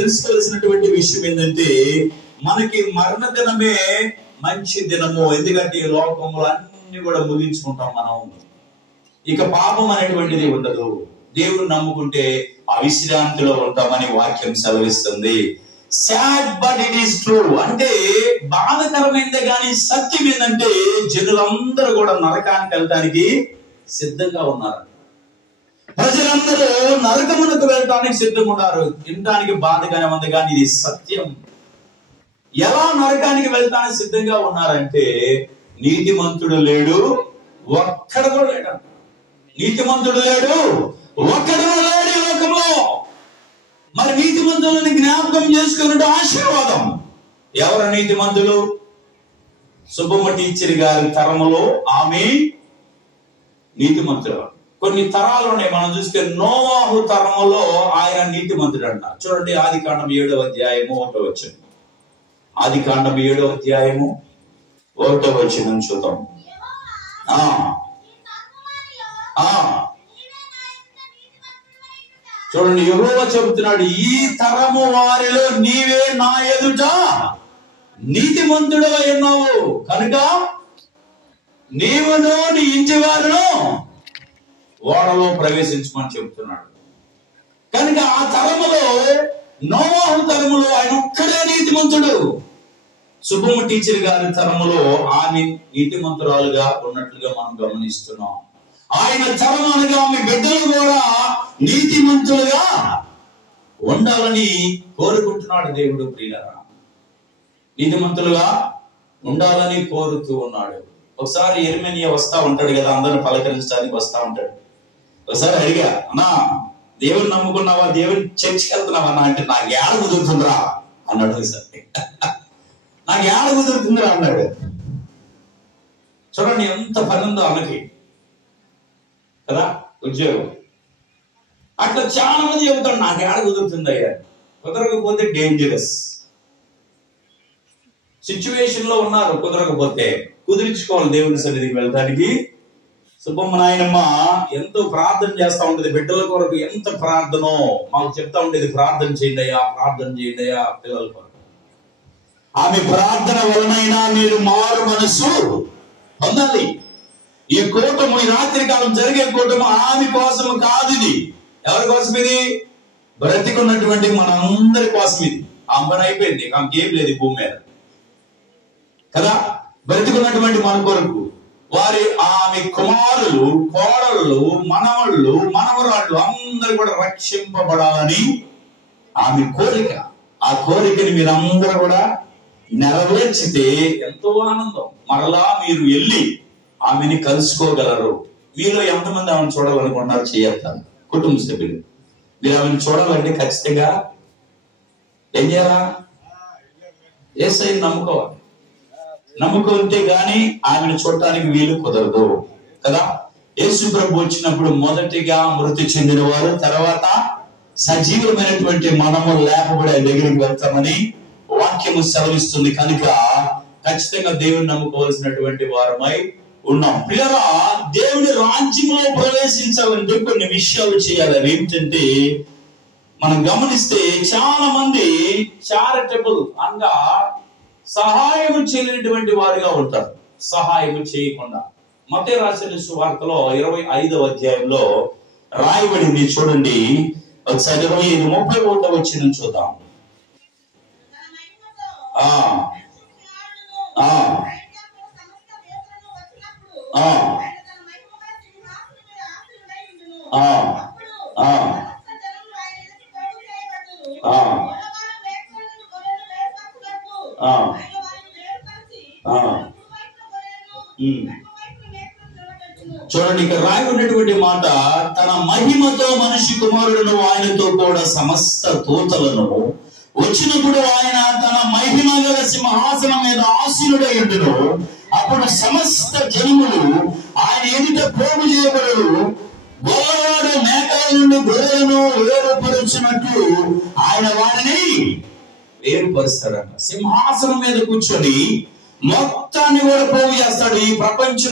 తెలుసుకోవాల్సినటువంటి విషయం ఏంటంటే, మనకి మరణ దినమే మంచి దినము. ఎందుకంటే ఈ లోకంలో అన్ని కూడా ముగించుకుంటాం మనం. ఇక పాపం అనేటువంటిది ఉండదు. దేవుని నమ్ముకుంటే ఆ విశ్రాంతిలో ఉంటామని వాక్యం సెలవిస్తుంది. Sad but it is true. అంటే బాధకరమైందే కానీ సత్యం ఏంటంటే, జనులందరూ కూడా నరకానికి వెళ్ళటానికి సిద్ధంగా ఉన్నారు. ప్రజలందరూ నరకమునకు వెళ్ళటానికి సిద్ధంగా ఉన్నారు. వినటానికి బాధగానే ఉంది కానీ ఇది సత్యం. ఎలా నరకానికి వెళ్తానికి సిద్ధంగా ఉన్నారంటే, నీతిమంతుడు లేడు, ఒక్కడు కూడా లేడు. నీతిమంతుడు లేడు, ఒక్కడు లేడు ఈ లోకంలో. మరి నీతిమంతులని జ్ఞాపకం చేసుకున్నట్టు ఆశీర్వాదం. ఎవరు నీతిమంతులు? సుబ్బమ్మ టీచర్ గారి తరములో ఆమె నీతిమంతుడు. కొన్ని తరాలు ఉన్నాయి. మనం చూస్తే నోవాహు తరములో ఆయన నీతిమంతుడు అంట. చూడండి, ఆదికాండం 7వ అధ్యాయము 1వ వచనం. ఆదికాండం 7వ అధ్యాయము 1వ వచనం చూద్దాం. చూడండి, యెహోవా చెబుతున్నాడు, ఈ తరము వారిలో నీవే నా ఎదుట నీతిమంతుడవై ఉన్నావు కనుక నీవును నీ ఇంటి వారును ఓడలో ప్రవేశించమని చెబుతున్నాడు. కనుక ఆ తరములో, నోవాహు తరములో ఆయన ఒక్కడే నీతిమంతుడు. సుబ్బమ్మ టీచర్ గారి తరములో ఆమె నీతిమంతురాలుగా ఉన్నట్లుగా మనం గమనిస్తున్నాం. ఆయన తరములుగా ఆమె బిడ్డలు కూడా నీతిమంతులుగా ఉండాలని కోరుకుంటున్నాడు దేవుడు. ప్రియులారా, నీతిమంతులుగా ఉండాలని కోరుతూ ఉన్నాడు. ఒకసారి యెరెమీయా వస్తా ఉంటాడు కదా, అందరిని పలకరించడానికి వస్తా ఉంటాడు. ఒకసారి అడిగా, అన్నా దేవుని నమ్ముకున్నావా, దేవుని చర్చికి వెళ్తున్నావా అంటే, నాకు ఏడ కుదురుతుందిరా అన్నాడు. ఒకసారి నాకు ఏడ కుదురుతుందిరా అన్నాడు. చూడండి ఎంత పని ఉందో అన్నకి కదా, ఉద్యోగం. అట్లా చాలా మంది చెబుతాడు, నాకు ఏడ కుదురుతుంది అయ్యా. కుదరకపోతే డేంజరస్ సిచ్యువేషన్ లో ఉన్నారు. కుదరకపోతే కుదిరించుకోవాలి దేవుని సన్నిధికి వెళ్ళడానికి. సుబ్బమ్మ నాయనమ్మ ఎంతో ప్రార్థన చేస్తా ఉంటది బిడ్డల కొరకు. ఎంత ప్రార్థనో మాకు చెప్తా ఉండేది, ప్రార్థన చేయండి అయ్యా, ప్రార్థన చేయండి అయ్యా పిల్లల కొరకు. ఆమె ప్రార్థన వలనైనా మీరు మారు మనసు పొందాలి. ఈ కూటము, ఈ రాత్రి కాలం జరిగే కూటము ఆమె కోసము కాదు, ఇది ఎవరి కోసం? ఇది బ్రతికున్నటువంటి మనందరి కోసం. ఇది ఆమె పని అయిపోయింది, ఆమెకేం లేదు భూమి మీద కదా. బ్రతికున్నటువంటి మన కొరకు వారి ఆమె కుమారులు, కోడళ్ళు, మనవళ్ళు, మనవరాళ్ళు అందరూ కూడా రక్షింపబడాలని ఆమె కోరిక. ఆ కోరికని మీరందరూ కూడా నెరవేర్చితే ఎంతో ఆనందం. మరలా మీరు వెళ్ళి ఆమెని కలుసుకోగలరు. మీలో ఎంతమంది ఆమెను చూడాలనుకుంటున్నారు? చేయొద్దాను కుటుంబ సభ్యులు. మీరు ఆమెను చూడాలంటే ఖచ్చితంగా ఏం చేయాలా? యేసయ్యని నమ్ముకోవాలి. నమ్ముకుంటే గాని ఆమెను చూడటానికి వీలు కుదరదు కదా. యేసు ప్రభు వచ్చినప్పుడు మొదటిగా మృతి చెందిన వారు, తర్వాత సజీవమైనటువంటి మనము లేపబడి దగ్గరికి వెళ్తామని వాక్యము సెలవిస్తుంది. కనుక ఖచ్చితంగా దేవుని నమ్ముకోవాల్సినటువంటి వారమై ఉన్నాం. పిల్లరా, దేవుని రాజ్యంలో ప్రవేశించాలంటే కొన్ని విషయాలు చేయాలి. అవి ఏమిటంటే, మనం గమనిస్తే చాలా మంది చారిటబుల్ అనగా సహాయం చేయలేనటువంటి వారిగా ఉంటారు. సహాయం చేయకుండా. మత్తయి రాసిన సువార్తలో 25వ అధ్యాయంలో రాయబడింది. చూడండి ఒకసారి 25:31 వచనం చూద్దాం. చూడండి, ఇక్కడ రాయి ఉన్నటువంటి మాట, తన మహిమతో మనిషి కుమారుడును ఆయనతో కూడా సమస్త దూతలను వచ్చినప్పుడు ఆయన తన మహిమ గల సింహాసనం మీద ఆసీనుడై ఉండును. అప్పుడు సమస్త జనములు ఆయన ఎదుట పోగు చేయబడు. గొల్లవాడు మేకల నుండి గొర్రెలను వేరుపరుచినట్లు ఆయన వారిని వేరుపరుస్తాడట. సింహాసనం మీద కూర్చొని మొత్తాన్ని కూడా పోగు చేస్తాడు. ఈ ప్రపంచం